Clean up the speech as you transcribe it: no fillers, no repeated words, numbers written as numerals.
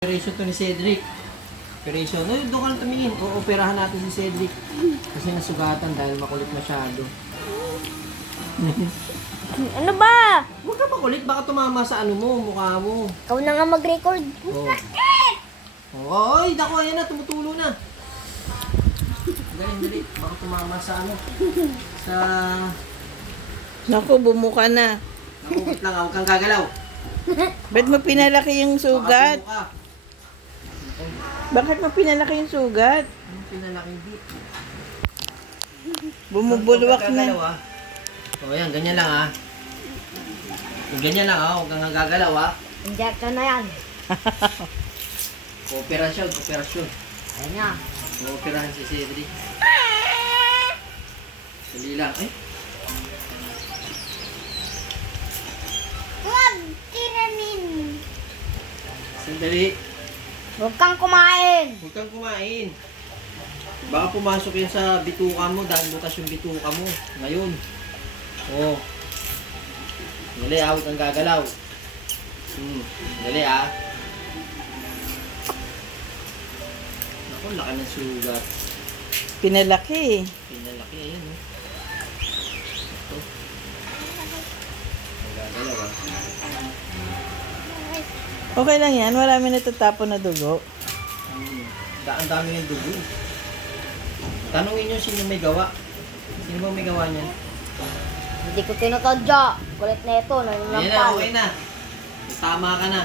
Operation to ni Cedric. Operation. No, doon ka lang tumingin. Ooperahan natin si Cedric. Kasi nasugatan dahil makulit masyado. Ano ba? Huwag ka makulit. Baka tumama sa ano mo, mukha mo. Ikaw na nga mag-record. Oh. Oy, dako, ayan na. Tumutulo na. Dali. Baka tumama sa ano. Sa... Naku, bumuka na. Naku, wait lang. Huwag kang gagalaw. Ba't mo pinalaki yung sugat? Baka bumuka. Bakit mo pinalaki yung sugat? Ano pinalaki di? Bumubulwak Huwag kang na. gagalaw, ah. O, ayan. Ganyan lang, ah. Ganyan lang, ah. Huwag kang gagalaw, ah. Injector na yan. Operasyon. Ayan nga. Operahan si Cedric. Dali lang. Ay, Huwag tinamin. sandali. Huwag kang kumain. Huwag kang kumain. Baka pumasok yan sa bituka mo dahil bukas yung bituka mo. Ngayon. Oo. Dali, ah. Huwag kang gagalaw. Dali, ah. Naku, laki ng sugat. Pinalaki. Pinalaki, ayan, oh. Ito. Huwag gagalaw, ah. Okay lang yan. Wala may natatapon na dugo. Ang dami ng dugo. Tanungin nyo sino may gawa. Sino ba may gawa niyan? Hindi ko tinatadya. Kulit na ito. Ayan na, Nananampal. okay na. Tama ka na.